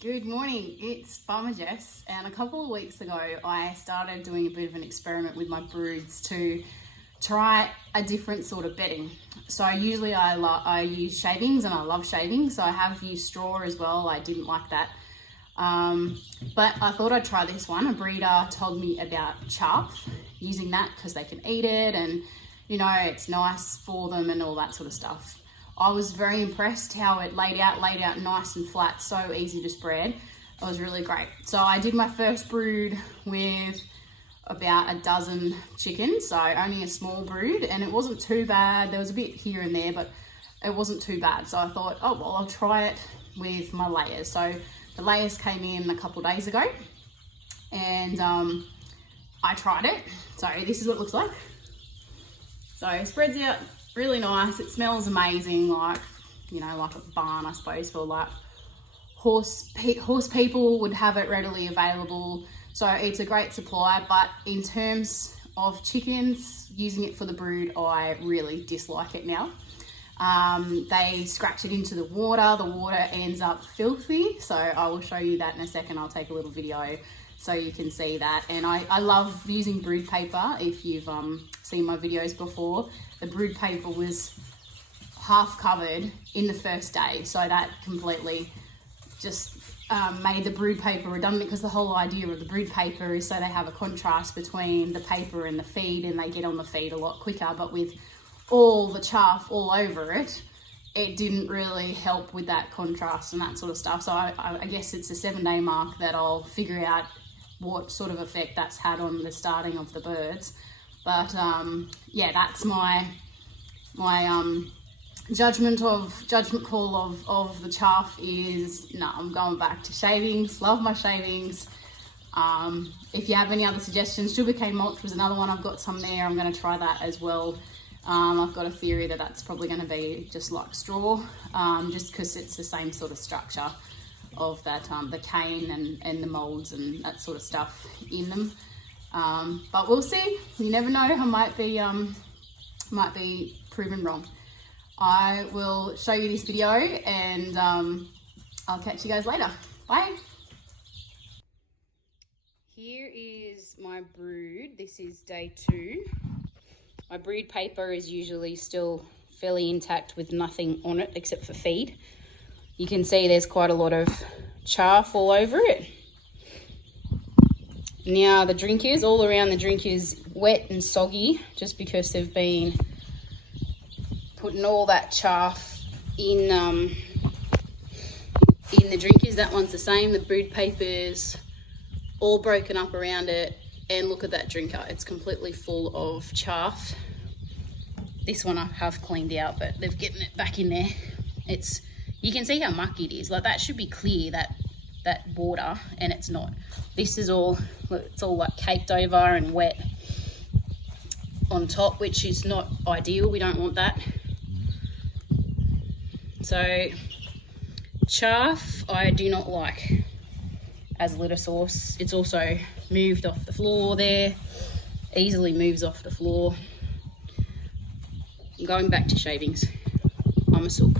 Good morning, it's Farmer Jess, and a couple of weeks ago I started doing a bit of an experiment with my broods to try a different sort of bedding. So usually I use shavings, and I love shavings, so I have used straw as well. I didn't like that, but I thought I'd try this one. A breeder told me about chaff, using that because they can eat it and you know it's nice for them and all that sort of stuff. I was very impressed how it laid out nice and flat, so easy to spread. It was really great. So I did my first brood with about a dozen chickens, so only a small brood, and it wasn't too bad. There was a bit here and there, but it wasn't too bad. So I thought, oh well, I'll try it with my layers. So the layers came in a couple of days ago, and I tried it. So this is what it looks like. So it spreads out really nice. It smells amazing, like, you know, like a barn, I suppose, for like horse people would have it readily available. So it's a great supply, but in terms of chickens, using it for the brood, I really dislike it now. They scratch it into the water ends up filthy. So I will show you that in a second. I'll take a little video so you can see that. And I love using brood paper. If you've seen my videos before, the brood paper was half covered in the first day, so that completely just made the brood paper redundant, because the whole idea of the brood paper is so they have a contrast between the paper and the feed, and they get on the feed a lot quicker. But with all the chaff all over it, it didn't really help with that contrast and that sort of stuff. So I guess it's the 7-day mark that I'll figure out what sort of effect that's had on the starting of the birds. But yeah, that's my judgment call of the chaff is no, I'm going back to shavings. Love my shavings. If you have any other suggestions, sugarcane mulch was another one. I've got some there. I'm going to try that as well. I've got a theory that that's probably going to be just like straw, just because it's the same sort of structure of that, the cane and the molds and that sort of stuff in them. But we'll see. You never know. I might be proven wrong. I will show you this video, and I'll catch you guys later. Bye. Here is my brood. This is day 2. My brood paper is usually still fairly intact with nothing on it except for feed. You can see there's quite a lot of chaff all over it. Now the drink is all around. The drink is wet and soggy just because they've been putting all that chaff in the drinkers. That one's the same. The brood paper's all broken up around it, and look at that drinker. It's completely full of chaff. This one I have cleaned out, but they've gotten it back in there. You can see how mucky it is. Like, that should be clear, that water, and it's not. This is it's all like caked over and wet on top, which is not ideal. We don't want that. So chaff I do not like as litter source. It's also moved off the floor there, easily moves off the floor. I'm going back to shavings. I'm a sook.